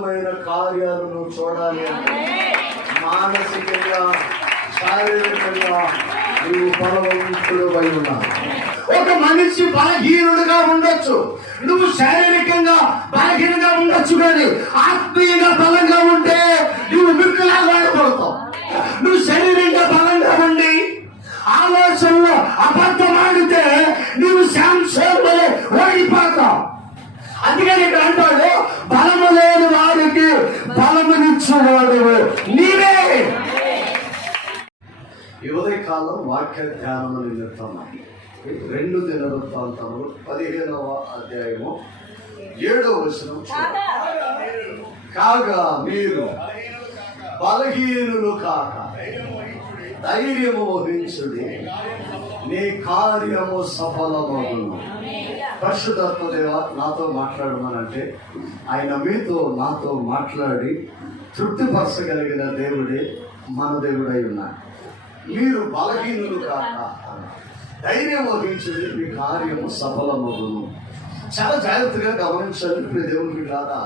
అద్భుతమైన కార్యాలు నువ్వు చూడాలి మానసికంగా శారీరకంగా నువ్వు బలవంతుడు అయి ఉన్నావు. ఒక మనిషి బలహీనుడుగా ఉండొచ్చు. నువ్వు శారీరకంగా బలహీనంగా ఉండొచ్చు కానీ ఆత్మీయంగా బలంగా ఉంటే నువ్వు మిక్కులాగా వాడబడతావు నువ్వు శరీరంగా బలంగా ఉండి ఆలోచనలో అబద్ధమాడితే నువ్వు శాంసంలో ఓడిపోతావు. అందుకని ఇక్కడ అంటాడు బలము లేని వారికి బలమునిచ్చేవాడు నీవే! ఈ కాలం వాక్య ధ్యానము నిమిత్తం రెండు దినవృత్తాంతములు పదిహేనవ అధ్యాయము ఏడవ వచనం కాగా మీరు బలహీనులు కాక ధైర్యము వహించుడి నీ కార్యము సఫలమగును. పరిశుధాత్మదేవ నాతో మాట్లాడమనంటే ఆయన మీతో నాతో మాట్లాడి తృప్తిపరచగలిగిన దేవుడే మన దేవుడై ఉన్నాడు. మీరు బలహీనులు కాక ధైర్యం వహించుడి మీ కార్యము సఫలమవును చాలా జాగ్రత్తగా గమనించాలి ప్రియ దేవుని బిడ్డారా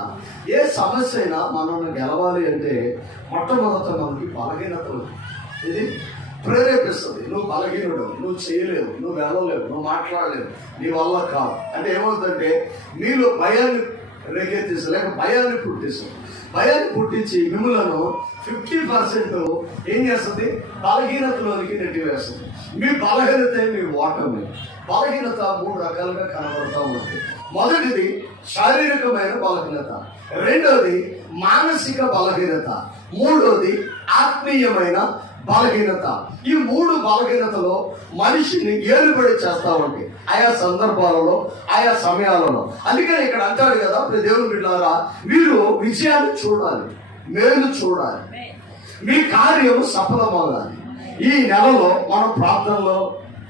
ఏ సమస్య అయినా మనల్ని గెలవాలి అంటే మొట్టమొదట మనకి బలహీనత ఇది ప్రేరేపిస్తుంది. నువ్వు బలహీనుడు నువ్వు చేయలేవు నువ్వు వెళ్ళలేవు నువ్వు మాట్లాడలేవు నీ వల్ల కాదు. అంటే ఏమవుతుందంటే నీలో భయాన్ని రేకెత్తిస్తుంది లేక భయాన్ని పుట్టిస్తుంది. భయాన్ని పుట్టించి మిమ్మలను ఫిఫ్టీ పర్సెంట్ ఏం చేస్తుంది? బలహీనతలోనికి నెట్టివేస్తుంది. మీ బలహీనత మీ ఓటమి. బలహీనత మూడు రకాలుగా కనబడుతూ ఉంటుంది మొదటిది శారీరకమైన బలహీనత. రెండవది మానసిక బలహీనత. మూడవది ఆత్మీయమైన బలహీనత. ఈ మూడు బలహీనతలో మనిషిని ఏలుబడి చేస్తా ఉంటాయి ఆయా సందర్భాలలో ఆయా సమయాలలో. అందుకని ఇక్కడ అంటాడు కదా ఇప్పుడు దేవుని బిడ్డారా మీరు విజయాన్ని చూడాలి మేలు చూడాలి. మీ కార్యం సఫలమవ్వాలి. ఈ నెలలో మనం ప్రార్థనలో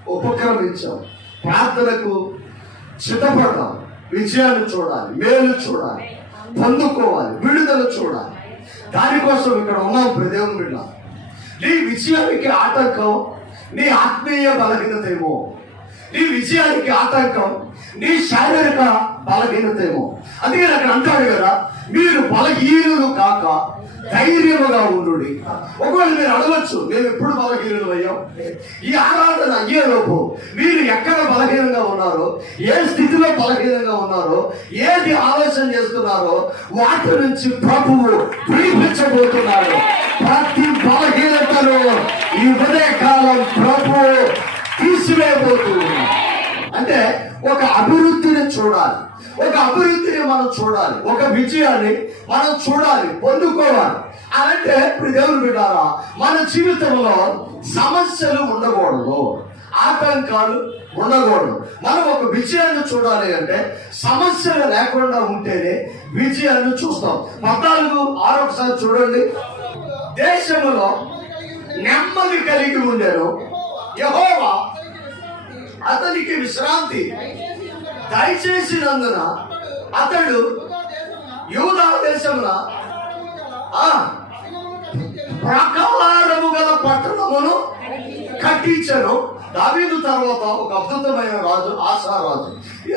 ఉపక్రమించాం. ప్రార్థనకు సిద్ధపడదాం విజయాన్ని చూడాలి మేలు చూడాలి పొందుకోవాలి విడుదల చూడాలి. దానికోసం ఇక్కడ ఉన్నాం ప్రదేవం బిడ్డ నీ విజయానికి ఆటంకం నీ ఆత్మీయ బలహీనత ఏమో నీ విజయానికి ఆటంకం నీ శారీరక బలహీనత ఏమో అందుకని అక్కడ అంటాడు కదా మీ బలహీనులు కాక ధైర్యముగా ఉండు ఒకవేళ మీరు అడగచ్చు మేము ఎప్పుడు బలహీనులు అయ్యాం ఈ ఆరాధన అయ్యేలోపు మీరు ఎక్కడ బలహీనంగా ఉన్నారో ఏ స్థితిలో బలహీనంగా ఉన్నారో ఏది ఆలోచన చేస్తున్నారో వాటి నుంచి ప్రభువు విడిపించబోతున్నాడు ప్రతి బలహీనతను ఈ ఉదయకాలం ప్రభు తీసివేయబోతున్నాడు అంటే ఒక అభివృద్ధిని చూడాలి. ఒక అభివృద్ధిని మనం చూడాలి ఒక విజయాన్ని మనం చూడాలి పొందుకోవాలి. అనంటే ఇప్పుడు దేవుని బిడ్డారా మన జీవితంలో సమస్యలు ఉండకూడదు ఆటంకాలు ఉండకూడదు. మనం ఒక విజయాన్ని చూడాలి అంటే సమస్యలు లేకుండా ఉంటేనే విజయాన్ని చూస్తాం. పద్నాలుగు ఆరు చూడండి. దేశంలో నెమ్మది కలిగి ఉండేరు యహోవా అతనికి విశ్రాంతి దయచేసినందున అతడు యూదా దేశమున ప్రకారము గల పట్టణమును కట్టించను. దావీదు తర్వాత ఒక అద్భుతమైన రాజు ఆశారాజు రాజు.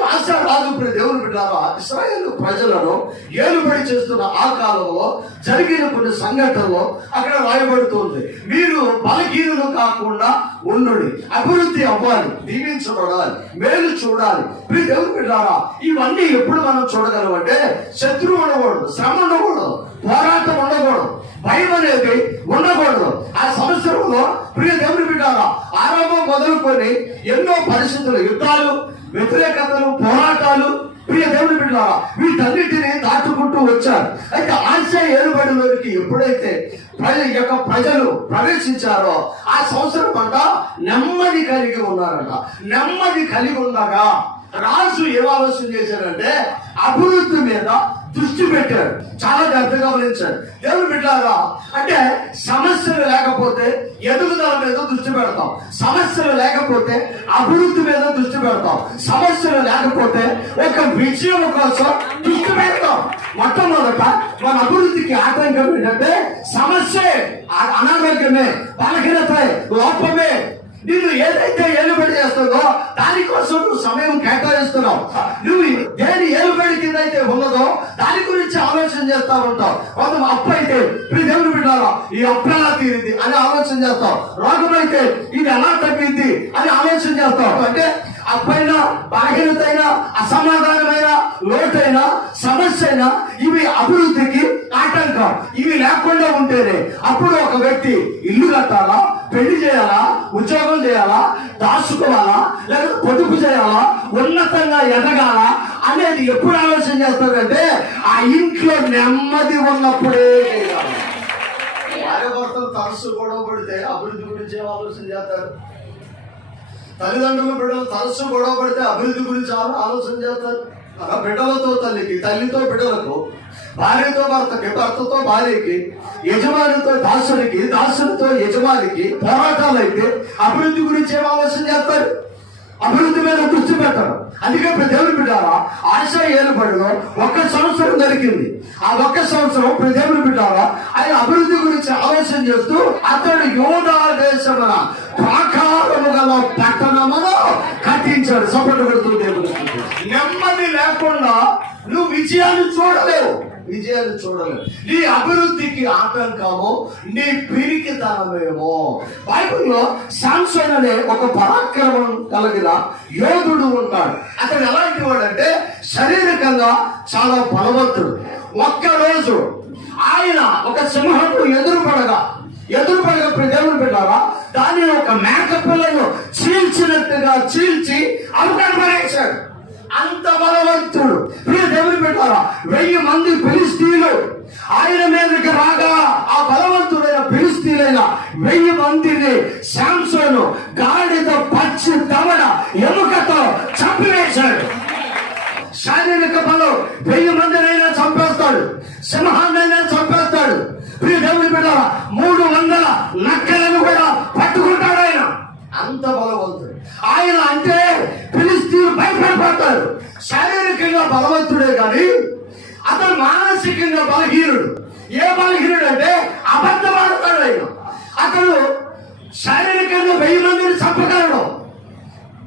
ఆశ రాజు ఇప్పుడు దేవుని బిడ్డారా ఇస్రాయేల్ ప్రజలను ఏలుబడి చేస్తున్న ఆ కాలంలో జరిగిన కొన్ని సంఘటనలు అక్కడ రాయబడుతుంది. మీరు బలహీనులు కాకుండా ఉండండి అభివృద్ధి అవ్వాలి దీవించబడాలి మేలు చూడాలి. మీరు దేవుని బిడ్డారా ఇవన్నీ ఎప్పుడు మనం చూడగలం అంటే శత్రువు ఉండకూడదు శ్రమ ఉండకూడదు పోరాటం ఉండకూడదు భయం అనేది ఉండకూడదు. ఆ సంవత్సరంలో ప్రియ దేవుని బిడ్డారా ఆరంభం మొదలుకొని ఎన్నో పరిస్థితులు యుద్ధాలు వ్యతిరేకతలు పోరాటాలు ప్రియ దేవుని బిడ్డారా వీటన్నిటిని దాటుకుంటూ వచ్చారు. అయితే ఆశ ఏలుబడిలోకి ఎప్పుడైతే ప్రజల యొక్క ప్రజలు ప్రవేశించారో ఆ సంవత్సరం పంట నెమ్మది కలిగి ఉన్నారంట. నెమ్మది కలిగి ఉండగా రాజు ఏం ఆలోచన చేశారంటే అభివృద్ధి మీద దృష్టి పెట్టారు. చాలా జాగ్రత్తగా గమనించాడు దేవుడు బిడ్డారా అంటే సమస్యలు లేకపోతే ఎదుగుదల మీద దృష్టి పెడతాం. సమస్యలు లేకపోతే అభివృద్ధి మీద దృష్టి పెడతాం. సమస్యలు లేకపోతే ఒక విజయం కోసం దృష్టి పెడతాం. మొట్టమొదట మన అభివృద్ధికి ఆటంకం ఏంటంటే సమస్యే అనారోగ్యమే బలహీనత లోపమే నిన్ను ఏదైతే ఏలుబడి చేస్తుందో దానికోసం నువ్వు సమయం కేటాయిస్తున్నావు. నువ్వు దేని ఏలుబడి కింద అయితే ఉన్నదో దాని గురించి ఆలోచన చేస్తా ఉంటాం కొంత అప్పు అయితే ఇప్పుడు దేవుడు బిడ్డారా ఈ అప్పు ఎలా తీరింది? అని ఆలోచన చేస్తాం రోగం అయితే ఇది ఎలా తగ్గింది? అని ఆలోచన చేస్తాం అంటే అప్పైనా బలహీనతైన అసమాధానమైన లోటైనా సమస్య అయినా ఇవి అభివృద్ధికి ఆటంకం. ఇవి లేకుండా ఉంటేనే అప్పుడు ఒక వ్యక్తి ఇల్లు కట్టాలా? పెళ్ళి చేయాలా? ఉద్యోగం చేయాలా? దాచుకోవాలా? లేకపోతే పొదుపు చేయాలా? ఉన్నతంగా ఎదగాల? అనేది ఎప్పుడు ఆలోచన చేస్తారంటే ఆ ఇంట్లో నెమ్మది ఉన్నప్పుడే భార్యభర్తలు తరచు గొడవ పడితే అభివృద్ధి గురించి ఆలోచన చేస్తారు? తల్లిదండ్రులు బిడ్డలు తరచు గొడవ పడితే అభివృద్ధి గురించి ఆలోచన చేస్తారు? బిడ్డలతో తల్లికి తల్లితో బిడ్డలకు భార్యతో భర్త భర్తతో భార్యకి యజమానితో దాసునికి దాసునితో యజమానికి పోరాటాలు అయితే అభివృద్ధి గురించి ఏం ఆలోచన చేస్తారు? అభివృద్ధి మీద దృష్టి పెట్టరు. అందుకే ప్రజలు దేవుని బిడ్డారా ఆశ ఏలుబడిలో ఒక్క సంవత్సరం దొరికింది. ఆ ఒక్క సంవత్సరం ప్రజలు దేవుని బిడ్డారా ఆయన అభివృద్ధి గురించి ఆలోచన చేస్తూ అతడు యోధా దేశమున ప్రాకారము గల పట్టణమును కట్టించాడు. సపోర్ట్ పెడుతూ దేవుని నెమ్మది లేకుండా నువ్వు విజయాన్ని చూడలేవు. విజయాన్ని చూడలేవు. నీ అభివృద్ధికి ఆటంకము నీ పిరికితనమేమో బైబిల్లో శాంసన్ అనే ఒక పరాక్రమం కలిగిన యోధుడు ఉంటాడు. అతను ఎలాంటి వాడంటే శారీరకంగా చాలా బలవంతుడు. ఒక్కరోజు ఆయన ఒక సింహము ఎదురుపడగా ఎదురుపడగా ప్రజలను దేవుని పెట్టారా దాని ఒక మేక పిల్లను చీల్చినట్టుగా చీల్చి అవుతాడు పడేశాడు అంత బలవంతుడు. ప్రియ దేవుని పెట్టారా వెయ్యి మంది ఫిలిస్తీన్లు ఆయన మీదకి రాగా ఆ బలవంతుడైన ఫిలిస్తీన్లైన వెయ్యి మందిని శాంసోను గాడిద పచ్చి తవడ ఎముకతో చంపివేశాడు. శారీరక బలం వెయ్యి మందినైనా చంపేస్తాడు. సింహాన్నైనా చంపేస్తాడు. ప్రియ దేవుని బిడ్డ మూడు వందల నక్కలను కూడా పట్టుకుంటాడు ఆయన. అంత బలవంతుడు. ఆయన అంటే ఫిలిస్తీన్ భయపడిపోతారు. శారీరకంగా బలవంతుడే కానీ అతను మానసికంగా బలహీనుడు. ఏ బలహీనుడు అంటే అబద్ధమాడతాడు ఆయన. అతను శారీరకంగా వెయ్యి మందిని చంపగలడు.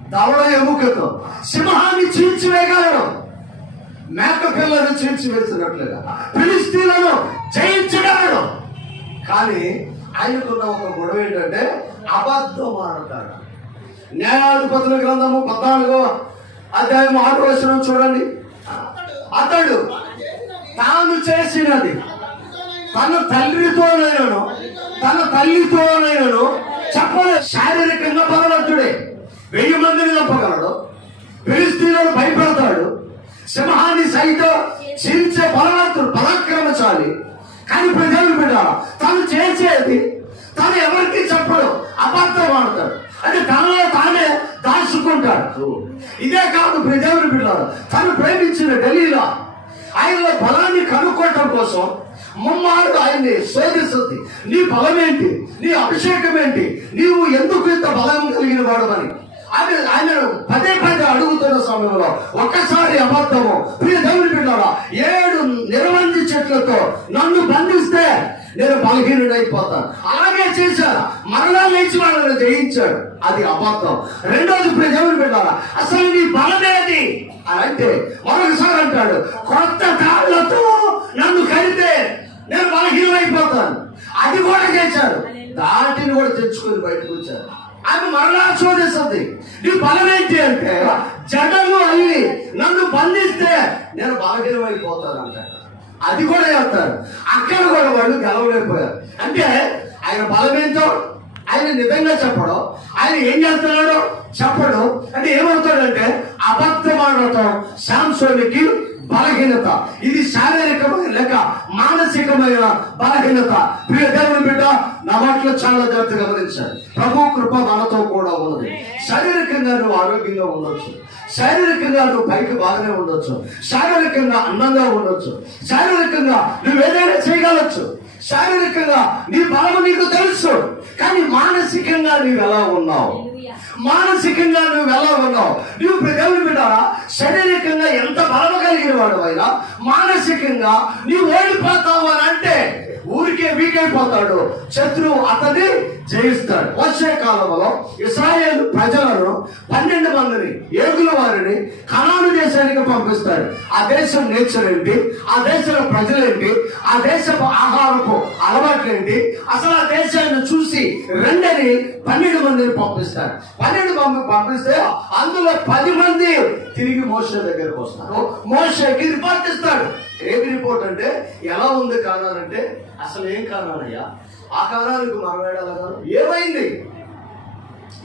దవడ ఎముకతో సింహాన్ని చీల్చివేయగలడు. మేక పిల్లను చీల్చివేసినట్లుగా ఫిలిస్తీన్లను జయించగలడు. కానీ ఆయనకున్న ఒక గొడవ ఏంటంటే అబద్ధం ఆడతాడు న్యాయాధిపతుల గ్రంథము పద్నాలుగో అధ్యాయం ఆరు వచ్చిన చూడండి. అతడు తాను చేసినది తన తండ్రితోనైనను తన తల్లితోనైనను చెప్పలేదు శారీరకంగా బలవంతుడే వెయ్యి మందిని చంపగలడు. ఫిలిస్తీన్లను భయపడతాడు. సింహాన్ని సైతం చీల్చే బలవంతుడు పరాక్రమశాలి కానీ ప్రజలు పెట్టాలి తను చేసేది తను ఎవరికి చెప్పడు అబద్ధం ఆడతాడు. అంటే తనలో తానే దాచుకుంటాడు ఇదే కాదు ప్రజలు బిడ్డారు తను ప్రేమించిన ఢిల్లీలో ఆయనలో బలాన్ని కనుక్కోవటం కోసం ముమ్మారు ఆయన్ని శోధిస్తుంది. నీ బలం ఏంటి నీ అభిషేకం ఏంటి నీవు ఎందుకు ఇంత బలం కలిగిన వాడమని ఆయన ఆయన పదే పదే అడుగుతున్న సమయంలో ఒక్కసారి అబద్ధము. ప్రియ దేవుని బిడ్డారా ఏడు నిరవంజి చెట్లతో నన్ను బంధిస్తే నేను బలహీనుడైపోతాను. అలాగే చేశాడు. మరణా లేచి వాళ్ళని జయించాడు. అది అబద్ధం. రెండోది దేవుని బిడ్డారా అసలు నీ బలమేది అని అంటే మరొకసారి అంటాడు కొత్త తాళ్ళతో నన్ను కడితే నేను బలహీనమైపోతాను. అది కూడా చేశాడు. దాటిని కూడా తెచ్చుకొని బయటకు వచ్చాడు. ఆమె మరలా చూడేస్తుంది నీ బలం ఏంటి అంటే జడలు అల్లి నన్ను బంధిస్తే నేను బలహీనమైపోతాను అంటాడు. అది కూడా చేస్తారు అక్కడ కూడా వాళ్ళు గెలవలేకపోయారు. అంటే ఆయన బలం ఏంటో ఆయన నిజంగా చెప్పడం. ఆయన ఏం చేస్తున్నాడు? చెప్పడం. అంటే ఏమవుతాడంటే అబద్ధమాడటం శాంసోనికి బలహీనత. ఇది శారీరకమైన లేక మానసికమైన బలహీనత. ప్రియ దేవుని బిడ్డ నా వాటిలో చాలా జాగ్రత్త గమనించాలి ప్రభు కృప మనతో కూడా ఉన్నది. శారీరకంగా నువ్వు ఆరోగ్యంగా ఉండొచ్చు. శారీరకంగా నువ్వు పైకి బాగానే ఉండొచ్చు. శారీరకంగా అందంగా ఉండొచ్చు. శారీరకంగా నువ్వు ఏదైనా చేయగలచ్చు. శారీరకంగా నీ బలము నీకు తెలుసు. కానీ మానసికంగా నీవు ఎలా ఉన్నావు మానసికంగా నువ్వు ఎలా ఉన్నావు? నువ్వు దేవుని బిడ్డ శారీరకంగా ఎంత బలము కలిగిన వాడు అయినా మానసికంగా నీవు ఓడిపోతావు అని అంటే ఊరికే వీకైపోతాడు. శత్రువు అతన్ని జయిస్తాడు. వచ్చే కాలంలో ఇస్రాయేల్ ప్రజలను పన్నెండు మందిని ఏగుల వారిని కణాను దేశానికి పంపిస్తాడు. ఆ దేశం నేచర్ ఏంటి? ఆ దేశంలో ప్రజలేంటి ఆ దేశపు ఆహారపు అలవాట్లేంటి అసలు ఆ దేశాన్ని చూసి రెండని పన్నెండు మందిని పంపిస్తారు పన్నెండు మంది పంపిస్తే అందులో పది మంది తిరిగి మోస దగ్గరకు వస్తారు. మోసకి రిపోర్ట్ ఇస్తాడు ఏమి రిపోర్ట్ అంటే ఎలా ఉంది కానాన్ అంటే అసలు ఏం కారణాలయ్యా? ఆ కానానికి మనవేడాలన్నారు ఏమైంది?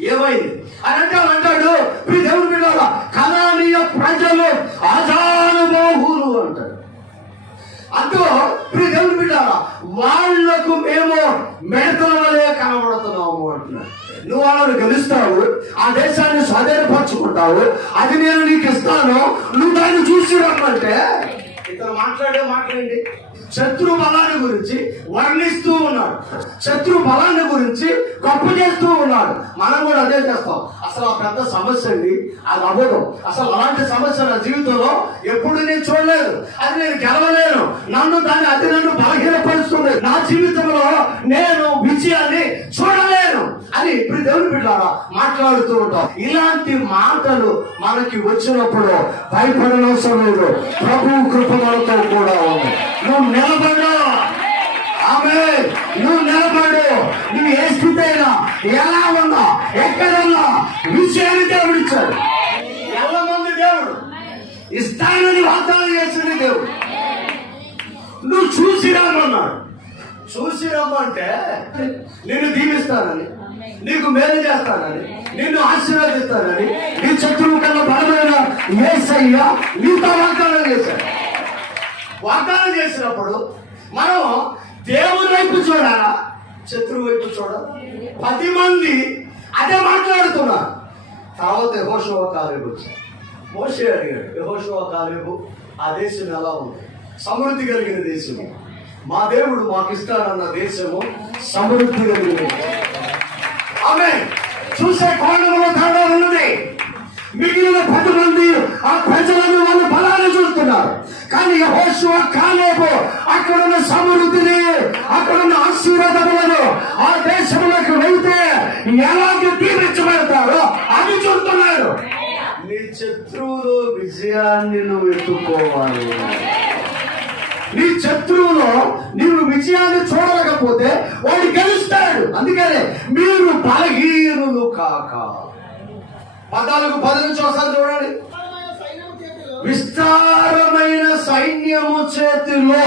ఏమైంది? అని అంటే అంటాడు మీ దేవుడు పిల్లల కళానీయ ప్రజలు అజానుబాహులు అంటాడు. అంటూ ప్రియ దేవుడు బిడ్డాల వాళ్ళకు మేము మెడతల వలె కనబడుతున్నాము అంటున్నాడు. నువ్వు వాళ్ళని గెలుస్తావు ఆ దేశాన్ని స్వాధీనపరచుకుంటావు అది నేను నీకు ఇస్తాను నువ్వు దాన్ని చూసి రమ్మంటే ఇతను మాట్లాడే మాట్లాడండి శత్రు బలాన్ని గురించి వర్ణిస్తూ ఉన్నాడు. శత్రు బలాన్ని గురించి గొప్ప చేస్తూ ఉన్నాడు. మనం కూడా అదే చేస్తాం. అసలు ఆ పెద్ద సమస్య అండి అది అవ్వదు అసలు అలాంటి సమస్య నా జీవితంలో ఎప్పుడు నేను చూడలేదు. అది నేను గెలవలేను. నన్ను దాన్ని అది నన్ను బలహీన దేవుని బిడ్డారా మాట్లాడుతూ ఉంటాం. ఇలాంటి మాటలు మనకి వచ్చినప్పుడు భయపడనవసరం లేదు. ప్రభు కృప మనతో కూడా ఉంది. నువ్వు నిలబడు. ఆమె నువ్వు నిలబడు. నువ్వు ఏ స్థితి అయినా ఎలా ఉన్నా ఎక్కడున్నా విషయాన్ని దేవుడు ఇచ్చాడు. ఎల్లమంది దేవుడు? ఇస్తానని వాగ్దానం చేసింది దేవుడు. నువ్వు చూసి రమ్మన్నాడు. చూసి రమ్మంటే నేను దీవిస్తానని. నీకు మేలు చేస్తానని నిన్ను ఆశీర్వదిస్తానని నీ శత్రువు కన్నా బలమైన ఏసయ్య నీతో వాగ్దానం చేశాడు. వాగ్దానం చేసినప్పుడు మనం దేవుని వైపు చూడాలా? శత్రువు వైపు చూడాలి? పది మంది అదే మాట్లాడుతున్నారు. తర్వాత యహోషువ కాలేబు మోసే అడిగాడు యహోషువ కాలేబు ఆ దేశం ఎలా ఉంది? సమృద్ధి కలిగిన దేశము. మా దేవుడు మాకు ఇస్తానన్న దేశము సమృద్ధి కలిగిన దేశం. ఆమె చూసే కోణంలో తేడా ఉన్నది. మిగిలిన పది మంది ఆ ప్రజలను వాళ్ళు బలాన్ని చూస్తున్నారు. కానీ యహోశివ కాలేపు అక్కడ ఉన్న సమృద్ధిని అక్కడ ఉన్న ఆశీర్వాదములను ఆ దేశంలోకి వెళ్తే ఎలాగే తీర్చబడతారో అది చూస్తున్నారు. నీ శత్రువులు విజయాన్ని నువ్వు ఎత్తుకోవాలి. నీ శత్రువులో నీవు విజయాన్ని చూడలేకపోతే వాడు గెలుస్తాడు. అందుకనే మీరు బలహీనులు కాక. పద్నాలుగు పది నుంచి ఒకసారి చూడండి. విస్తారమైన సైన్యము చేతిలో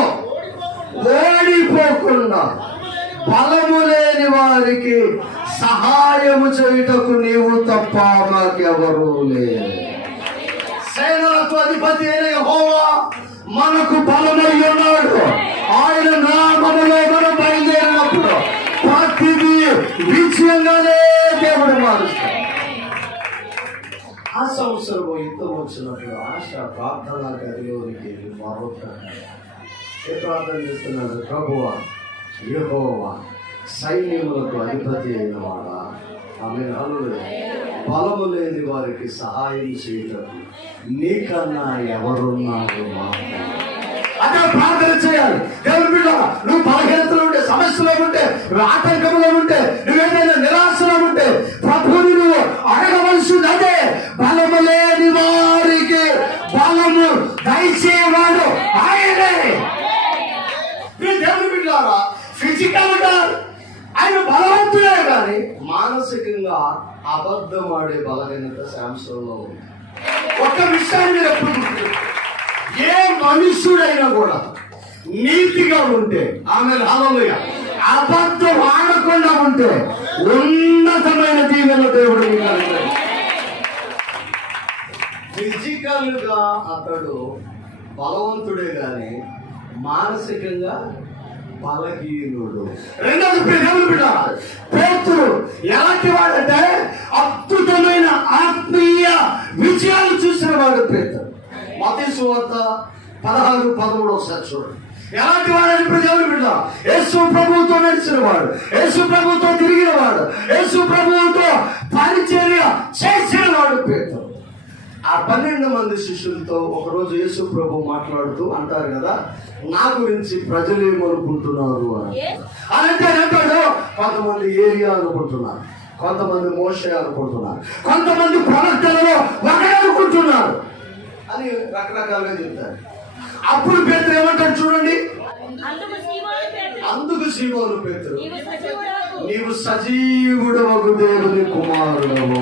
ఓడిపోకుండా బలము లేని వారికి సహాయము చేయుటకు నీవు తప్ప మాకెవరూ లేదు సేనలకు అధిపతి అయిన హోవా మనకు బలమై ఉన్నాడు. ఆయన నామములో మనం బయలుదేరినప్పుడు ప్రతిదీ విజయంగానే దేవుడు మారుస్తాడు. ఆ సంవత్సరం యుద్ధం వచ్చినప్పుడు ఆశ ప్రార్థన గదిలోనికి వెళ్ళి ఏ ప్రార్థన చేస్తున్నాడు? ప్రభువా యహోవా సైన్యములకు అధిపతి అయిన వాడా. ఆమె బలము లేని వారికి సహాయం చేయటం. నీకన్నా ఎవరున్నారు అక్కడ ప్రార్థన చేయాలి. దేవుని బిడ్డ నువ్వు బలహీనతలో ఉంటే సమస్యలో ఉంటే నువ్వు ఆటంకంలో ఉంటే నువ్వేదైనా నిరాశలో ఉంటే ప్రభుని నువ్వు అడగవలసింది అదే బలము లేని వారికి బలము దయచేవాడు ఆయనే మీ దేవుని బిడ్డారా ఫిజికల్గా ఆయన బలవంతుడే కానీ మానసికంగా అబద్ధం బలహీనత శాంసంలో ఉంది. ఒక విషయాన్ని మీరు ఎప్పుడు గుర్తు ఏ మనుషుడైనా కూడా నీతిగా ఉంటే ఆమె హల్లెలూయా అబద్ధం ఆడకుండా ఉంటే ఉన్నతమైన దీవెన దేవుడు ఫిజికల్గా అతడు బలవంతుడే గాని మానసికంగా బలహీనుడు రెండవది ప్రియ బిడ్డ పేతురు ఎలాంటి వాడంటే అద్భుతమైన ఆత్మీయ విజయాలు చూసిన వాడు పేతురు. మతీ సువార్త పదహారు పదమూడు ఒకసారి చూడండి. ఎలాంటి వాడని ప్రజలు బిడ్డ యేసు ప్రభువుతో నడిచిన వాడు యేసు ప్రభువుతో తిరిగిన వాడు యేసు ప్రభువుతో పరిచర్య చేసిన వాడు పేతురు. ఆ పన్నెండు మంది శిష్యులతో ఒకరోజు యేసు ప్రభు మాట్లాడుతూ అంటారు కదా నా గురించి ప్రజలు ఏమనుకుంటున్నారు అని. అనంటే అంటాడు కొంతమంది ఏరియా అనుకుంటున్నారు కొంతమంది మోషే అనుకుంటున్నారు కొంతమంది ప్రవక్తలలో ఒకడే అనుకుంటున్నారు అని రకరకాలుగా చెప్తారు. అప్పుడు పేతురు ఏమంటాడు చూడండి. అందుకు సీమోను పేతురు, పేతురు. నీవు. నీవు సజీవుడవగు దేవుని కుమారుడవు.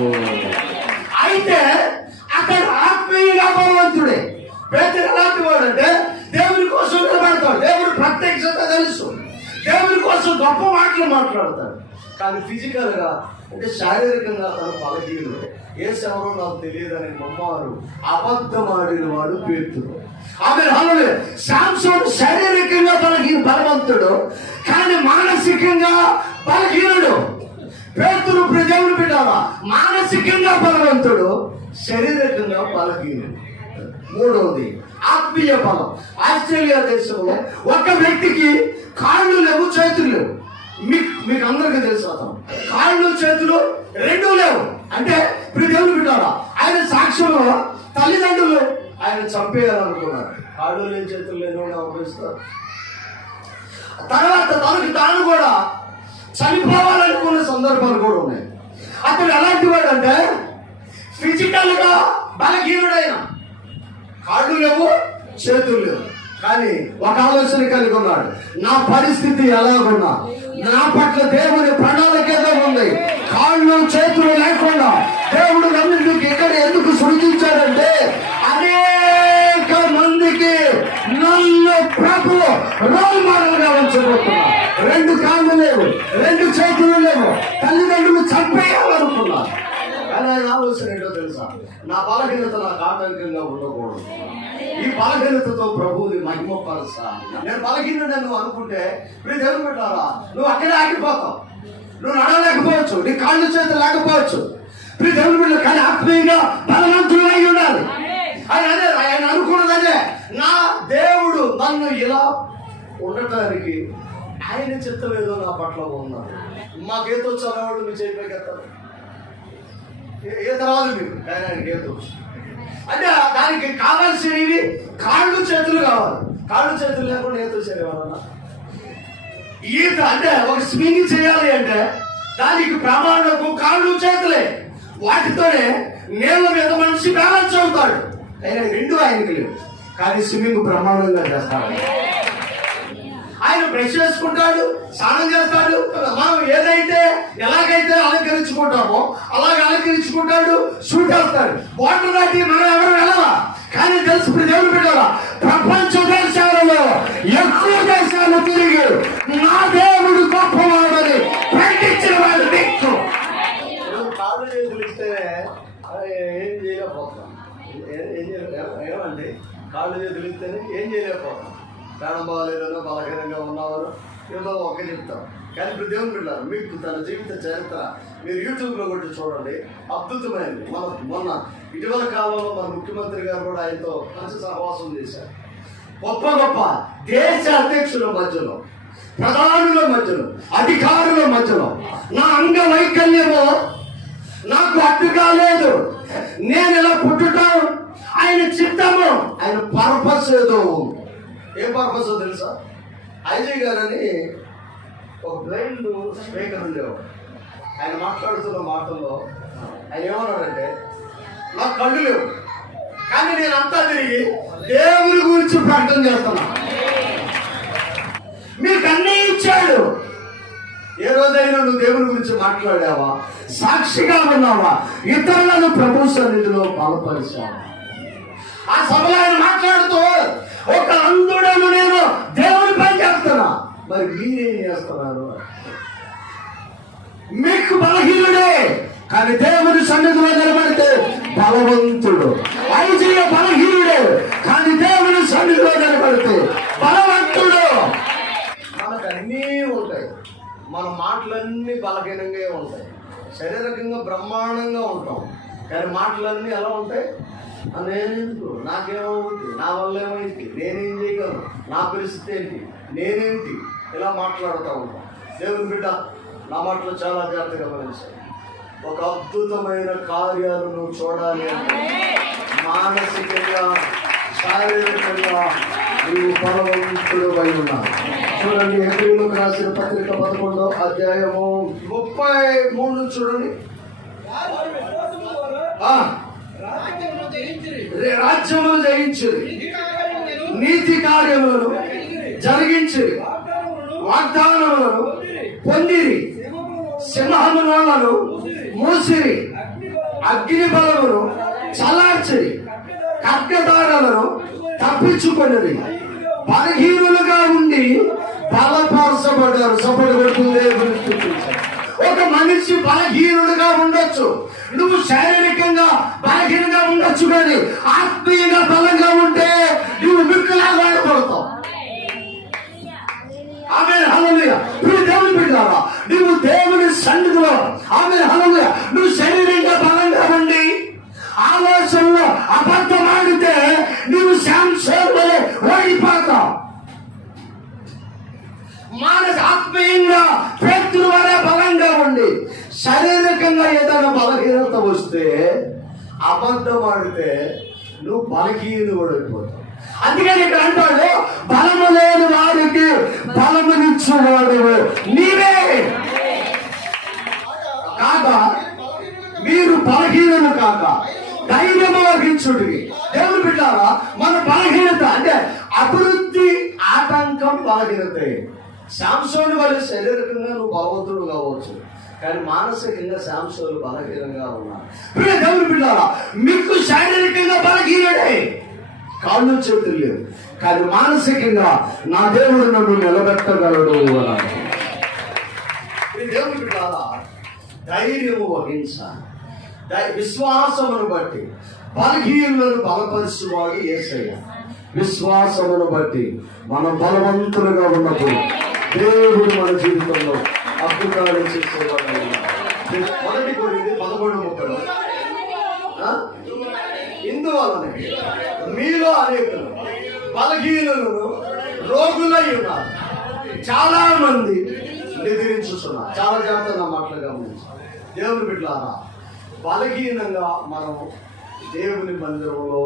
అయితే అక్కడ ఆత్మీయంగా బలవంతుడే పేదలు ఎలాంటి వాడు అంటే దేవుని కోసం నిలబడతాడు. దేవుడు ప్రత్యక్షత తెలుసు. దేవుని కోసం గొప్ప మాటలు మాట్లాడతాడు. కానీ ఫిజికల్గా అంటే శారీరకంగా తను ఏ శవరం నాకు తెలియదని మమ్మారు అబద్ధమాడిన వాడు పేతుడు ఆమె హలో శాంసోన్ శారీరకంగా బలహీన బలవంతుడు కానీ మానసికంగా బలహీనుడు. పేతుడు ప్రజలు బిడ్డారా మానసికంగా బలవంతుడు. శారీరకంగా బలహీనుడు మూడవది ఆత్మీయ బలం. ఆస్ట్రేలియా దేశంలో ఒక వ్యక్తికి కాళ్ళు లేవు చేతులు లేవు. మీకు మీకు అందరికీ తెలుసు అతను కాళ్ళు చేతులు రెండూ లేవు. అంటే ఇప్పుడు దేవుడు బిడ్డారా ఆయన సాక్ష్యంలో తల్లిదండ్రులు ఆయన చంపేయాలనుకున్నారు. కాళ్ళు లేని చేతులు లేని వాళ్ళు తర్వాత తనకి తాను కూడా చనిపోవాలనుకున్న సందర్భాలు కూడా ఉన్నాయి. అతడు ఎలాంటి వాడు అంటే ఫిజికల్గా బలహీనుడైన. కాళ్ళు లేవు చేతులు లేవు. కానీ ఒక ఆలోచన కలిగి ఉన్నాడు. నా పరిస్థితి ఎలాగున్నా నా పట్ల దేవుని ప్రణాళిక ఏదో ఉంది. కాళ్ళు చేతులు లేకుండా దేవుడు నన్ను ఇక్కడ ఎందుకు సృజించాడంటే అనేక మందికి నన్ను ప్రభు రోల్ మోడల్గా ఉంచబోతున్నా. రెండు కాళ్ళు లేవు రెండు చేతులు లేవు. తల్లిదండ్రులు చంపేయాలనుకున్నారు కానీ ఆయన ఆలోచన ఏంటో తెలుసా? నా బలహీనత నాకు ఆటంకంగా ఉండకూడదు. ఈ బలహీనతతో ప్రభువుని మహిమపరచా నేను బలహీనుడు నువ్వు అనుకుంటే ఇప్పుడు దేవుని పెట్టారా నువ్వు అక్కడే ఆగిపోతావు. నువ్వు నడవలేకపోవచ్చు నీ కాళ్ళు చేతులు లేకపోవచ్చు ఇప్పుడు దేవుని బిడ్డలు కానీ ఆత్మీయంగా బలవంతులు అయి ఉండాలి. ఆయన అదే ఆయన అనుకున్నది నా దేవుడు నన్ను ఇలా ఉండటానికి ఆయన చిత్తం ఏదో నా పట్ల ఉన్నారు మాకేతో చదవాడు మీ చేయి ఏ- రాదు తర్వాత మీరు? కానీ ఏదో అంటే దానికి కావాల్సినవి కాళ్ళు చేతులు కావాలి. కాళ్ళు చేతులు లేకుండా ఏదో చేయాలన్నా ఈత అంటే ఒక స్వింగ్ చేయాలి అంటే దానికి ప్రమాణకు కాళ్ళు చేతులే. వాటితోనే నేల మీద మనిషి బ్యాలెన్స్ అవుతాడు. ఆయన రెండు ఆయనకి లేవు. కానీ స్విమ్మింగ్ బ్రహ్మాండంగా చేస్తాడు. ఆయన బ్రష్ చేసుకుంటాడు స్నానం చేస్తాడు మనం ఏదైతే ఎలాగైతే అలంకరించుకుంటామో అలాగ అలంకరించుకుంటాడు షూట్ వేస్తాడు వాటర్ దాటి మనం ఎవరు వెళ్ళవా? కానీ తెలుసు దేవుడు బిడ్డలా ప్రపంచ దేశాలలో ఎక్కువ దేశాలు తిరిగి నా దేవుడు గొప్పవాడని ప్రకటించిన వాడు దిక్కు కాళ్ళు ఏం చేయలేకపోతాం ఏం చేయలే- ఏమండి? కాళ్ళు చేతులు ఇస్తేనే ఏం చేయలేకపోతాం ప్రాణం బాగాలేదనో బలహీనంగా ఉన్నవారు ఏదో ఒక చెప్తారు కానీ ఇప్పుడు దేవుని బిడ్డారు మీకు తన జీవిత చరిత్ర మీరు యూట్యూబ్లో కొట్టి చూడండి. అద్భుతమైనది మన మొన్న ఇటీవల కాలంలో మన ముఖ్యమంత్రి గారు కూడా ఆయనతో మంచి సహవాసం చేశారు. గొప్ప గొప్ప దేశ అధ్యక్షుల మధ్యలో ప్రధానుల మధ్యలో అధికారుల మధ్యలో నా అంగవైకల్యము నాకు అడ్డు కాలేదు. నేను ఇలా పుట్టడం ఆయన చిత్తము ఆయన పర్పస్ ఏదో ఏం పర్పస్ తెలుసా? ఐజయ్ గారని ఒక బ్లైండ్ స్పీకర్ ఉండేవాడు. ఆయన మాట్లాడుతున్న మాటల్లో ఆయన ఏమన్నాడంటే నాకు కళ్ళు లేవు కానీ నేను అంతా తిరిగి దేవుని గురించి ప్రకటన చేస్తున్నా. మీకు అన్నీ ఇచ్చాడు. ఏ రోజైనా నువ్వు దేవుని గురించి మాట్లాడావా? సాక్షిగా ఉన్నావా? ఇతరులను ప్రభు సన్నిధిలో బలపరిచావా? ఆ సభలో ఆయన మాట్లాడుతూ ఒక అంధుడను నేను దేవుని పని చేస్తున్నా. మరి మీరేం చేస్తున్నారు? మీకు బలహీనుడే కానీ దేవుని సన్నిధిలో నిలబడితే బలవంతుడు. ఐజీయ బలహీనుడే కానీ దేవుని సన్నిధిలో నిలబడితే బలవంతుడు. మనకు అన్నీ ఉంటాయి. మన మాటలన్నీ బలహీనంగా ఉంటాయి. శారీరకంగా బ్రహ్మాండంగా ఉంటాం. కానీ మాటలన్నీ ఎలా ఉంటాయి? నేనెందుకు నాకేమవుతుంది నా వల్ల ఏమైంది? నేనేం చేయగలను? నా పరిస్థితి ఏంటి? నేనేంటి? ఇలా మాట్లాడుతూ ఉంటాం. దేవుని బిడ్డ నా మాటలు చాలా జాగ్రత్తగా గమనించాను ఒక అద్భుతమైన కార్యాలు నువ్వు చూడాలి మానసికంగా శారీరకంగా నీవు బలవంతుడు అయి ఉన్నావు. చూడండి ఏప్రిల్లోకి రాసిన పత్రిక పదకొండో అధ్యాయము ముప్పై మూడు చూడండి. ఆ, రాజ్యములు జయించు నీతి కార్యములను జరిగించి వాగ్దానములను పొందిరి. సింహములను మూసిరి. అగ్ని బలమును చల్లార్చి ఖడ్గదారులను తప్పించుకున్నది బలహీనులుగా ఉండి బలపరచబడ్డారు. సపోర్ట్ కొడుతుంది ఒక మనిషి బలహీనుడుగా ఉండొచ్చు. నువ్వు శారీరకంగా బలహీన ఉండొచ్చు కానీ ఆత్మీయంగా బలంగా ఉంటే నువ్వు మిక్కులాగా ఆడపడతావు ఆమె హలలుయ నువ్వు దేవుని బిడ్డారా నువ్వు దేవుని సన్నిధిలో ఆమె హలలుయ నువ్వు శరీరంగా బలంగా ఉండి ఆలోచనలో అబద్ధం ఆడితే నువ్వు శాంశంలో ఓడిపోతావు. మానస ఆత్మీయంగా పేతుల వల్ల బలంగా ఉండి శారీరకంగా ఏదైనా బలహీనత వస్తే అబద్ధం ఆడితే నువ్వు బలహీన కూడా అయిపోతావు అందుకని ఇక్కడ అంటాడు బలము లేని వారికి బలమునిచ్చేవాడు నీవే. కాక మీరు బలహీనులు కాక ధైర్యము వహించుడి దేవుని బిడ్డారా మన బలహీనత అంటే అభివృద్ధి ఆటంకం బలహీనత. శాంసోని వల్ల శారీరకంగా నువ్వు బలవంతుడు కావచ్చు. కానీ మానసికంగా శాంసోలు బలహీనంగా ఉన్నారు. ప్రియ దేవుని బిడ్డారా మీకు శారీరకంగా బలహీనడే. కాళ్ళు చేతులు లేవు. కానీ మానసికంగా నా దేవుడు నన్ను నిలబెట్టగలడు అన్నాడు. దేవుని బిడ్డారా ధైర్యము వహించాలి. విశ్వాసమును బట్టి బలహీనులను బలపరుచువాడు ఏసయ్య. విశ్వాసమును బట్టి మనం బలవంతులుగా ఉన్నప్పుడు దేవుడు మన జీవితంలో అద్భుతాలు చేసేవాడు మొదటి కోరింది పదకొండు ముప్పై ఇందువలన మీలో అనేకులు బలహీనులను రోగులై ఉన్నారు. చాలా మంది నిద్రించుతున్నారు చాలా జాగ్రత్తగా మాటలు గమనించాలి దేవుని బిడ్డారా బలహీనంగా మనం దేవుని మందిరంలో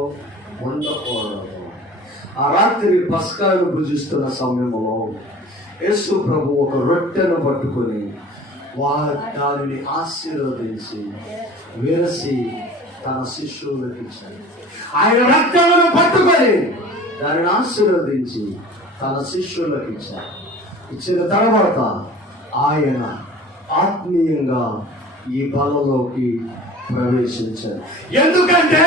ఉండకూడదు. ఆ రాత్రి పస్కాలు భుజిస్తున్న సమయంలో యేసు ప్రభు ఒక రొట్టెను పట్టుకొని వారు దానిని ఆశీర్వదించి విరసి తన శిష్యులకు ఇచ్చాడు. ఆయన రక్తమును పట్టుకొని దానిని ఆశీర్వదించి తన శిష్యులకు ఇచ్చాడు. ఇచ్చిన తర్వాత ఆయన ఆత్మీయంగా ఈ బలలోకి ప్రవేశించారు ఎందుకంటే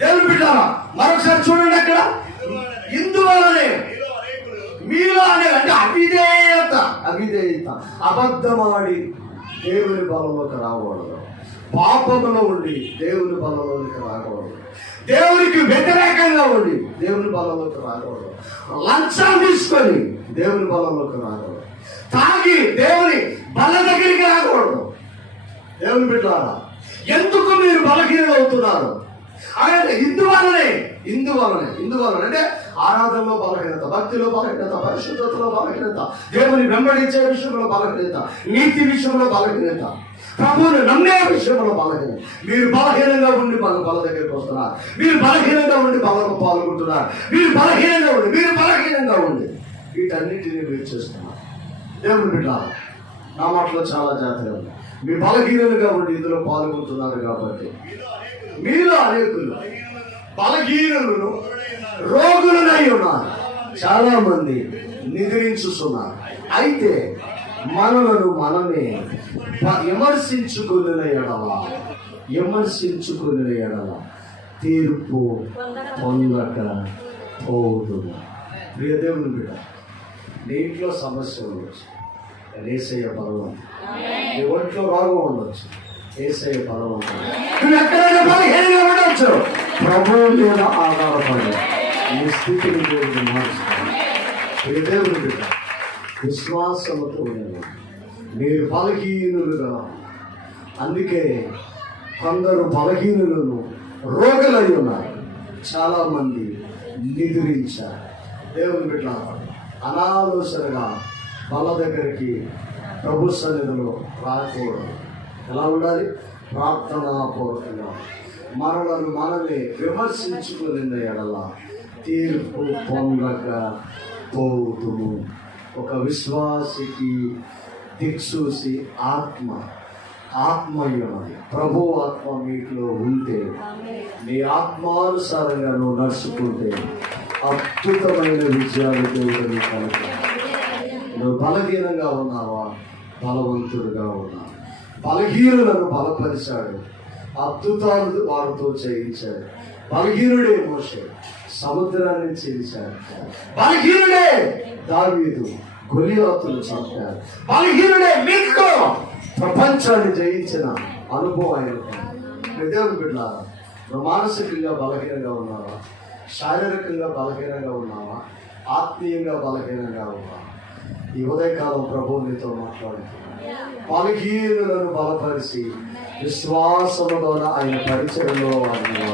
దేవుని బిడ్డారా మరొకసారి చూడండి అక్కడ. ఇందువలనే మీలో అనేది అంటే అవిధేయత. అవిధేయత. అబద్ధమాడి దేవుని బలంలోకి రాకూడదు. పాపములో ఉండి దేవుని బలంలోకి రాకూడదు. దేవునికి వ్యతిరేకంగా ఉండి దేవుని బలంలోకి రాకూడదు. లంచం తీసుకొని దేవుని బలంలోకి రాకూడదు. తాగి దేవుని బల దగ్గరికి రాకూడదు. దేవుని బిడ్డారా ఎందుకు మీరు బలహీనలు అవుతున్నారు ఆయన ఇందువలనే ఇందువలనే ఇందువలన అంటే ఆరాధనలో బలహీనత భక్తిలో బలహీనత పరిశుద్ధతలో బలహీనత దేవుని వెంబడించే విషయంలో బలహీనత నీతి విషయంలో బలహీనత ప్రభువుని నమ్మే విషయంలో బలహీనత మీరు బలహీనంగా ఉండి బల బల దగ్గరికి వస్తున్నారు. మీరు బలహీనంగా ఉండి బలకు పాల్గొంటున్నారు. మీరు బలహీనంగా ఉండి మీరు బలహీనంగా ఉండి. వీటన్నిటిని మీరు చేస్తున్నారు. దేవుని బిడ్డ నా మాటలో చాలా జాగ్రత్తగా ఉంది. మీ బలహీనంగా ఉండి ఇందులో పాల్గొంటున్నారు కాబట్టి. మీలో అనేకులు బలహీనులను రోగులనై ఉన్నారు. చాలా మంది నిద్రించుతున్నారు అయితే మనలను మనమే విమర్శించుకుని ఎడల విమర్శించుకుని ఎడల తీర్పు పొందక పోదు ప్రియదేవుని బిడ్డ నీ సమస్య ఉండొచ్చు. రేసయ్య పర్వం నీ ఒంట్లో రోగం ఉండొచ్చు. నువ్వు ఎక్కడైనా బలహీనంగా ఉండొచ్చు ప్రభువు మీద ఆధారపడి నీ స్థితిని దేవుడు బిడ్డ విశ్వాసముతో ఉండండి. మీరు బలహీనులుగా అందుకే కొందరు బలహీనులను రోగులై ఉన్నారు. చాలా మంది నిద్రించారు. దేవుని బిడ్డ అనాలోచనగా బల దగ్గరికి ప్రభు సన్నిధిలో రాకూడదు. ఎలా ఉండాలి? ప్రార్థనాపూర్వకంగా మనలను మనమే విమర్శించుకుని ఎడల తీర్పు పొందక పోతుము ఒక విశ్వాసికి దిక్సూసి ఆత్మ ఆత్మయ్యమని ప్రభు ఆత్మ మీట్లో ఉంటే నీ ఆత్మానుసారంగా నువ్వు నడుచుకుంటే అద్భుతమైన విజయాలు దేవుడు నువ్వు బలహీనంగా ఉన్నావా? బలవంతుడుగా ఉన్నావా? బలహీనులను బలపరిచాడు. అద్భుతాలు వారితో చేయించాడు. బలహీనుడే మోసే సముద్రాన్ని చేయించాడు బలహీనుడే దావీదు గొలియాతులు చంపాడు. బలహీనుడే మీకు ప్రపంచాన్ని జయించిన అనుభవం ఆయన దేవుని బిడ్డ మానసికంగా బలహీనంగా ఉన్నావా? శారీరకంగా బలహీనంగా ఉన్నావా? ఆత్మీయంగా బలహీనంగా ఉన్నావా? ఈ ఉదయకాలం ప్రభు మీతో మాట్లాడుతున్నాడు బలహీనులను బలపరిచి విశ్వాసములోన ఆయన పరిచయంలో వాడిన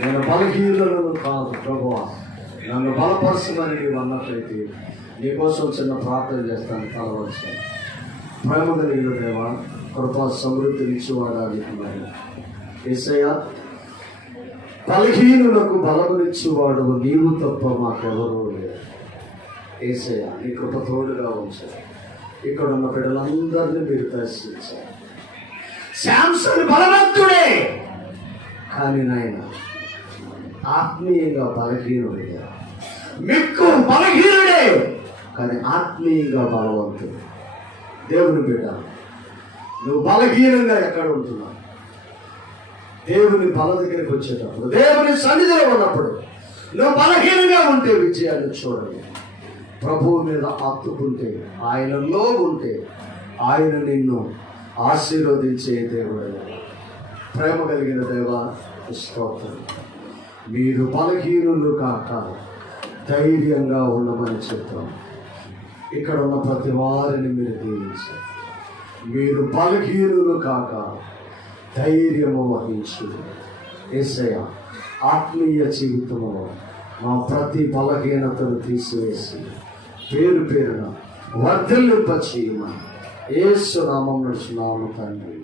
నేను బలహీనులను కాదు ప్రభు నన్ను బలపరచమని నీవు అన్నట్లయితే నీకోసం చిన్న ప్రార్థన చేస్తాను కలవలసి ప్రేమ కలిగిన దేవ కృపా సమృద్ధి ఇచ్చేవాడానికి మరి ఏసయ్య బలహీనులకు బలమునిచ్చేవాడు నీవు తప్ప మాకెవరూ లేదు ఏసయ్య నీ కృప తోడుగా ఉంచారు ఇక్కడ ఉన్న బిడ్డలందరినీ మీరు దర్శించారు శాంసన్ బలవంతుడే! కానీ నాయన ఆత్మీయంగా బలహీనుడయ్యా మిక్కు బలహీనుడే! కానీ ఆత్మీయంగా బలవంతుడు. దేవుని బిడ్డ నువ్వు బలహీనంగా ఎక్కడ ఉంటున్నావు? దేవుని బల దగ్గరికి వచ్చేటప్పుడు దేవుని సన్నిధిలో ఉన్నప్పుడు నువ్వు బలహీనంగా ఉంటే విజయాన్ని చూడండి. ప్రభువు మీద హత్తుకుంటే ఆయనలో ఉంటే ఆయన నిన్ను ఆశీర్వదించే దేవుడు ప్రేమ కలిగిన దేవ స్తోత్రం. మీరు బలహీనులు కాక ధైర్యంగా ఉండమని చెప్తాం. ఇక్కడ ఉన్న ప్రతి వారిని మీరు దీవించారు మీరు బలహీనులు కాక ధైర్యము వహించు ఏసయ ఆత్మీయ జీవితంలో మా ప్రతి బలహీనతను తీసివేసి పేరు పేరున వర్ధిల్లింప చేయమని. ఏసు నామం నడుచున్నాము తండ్రి.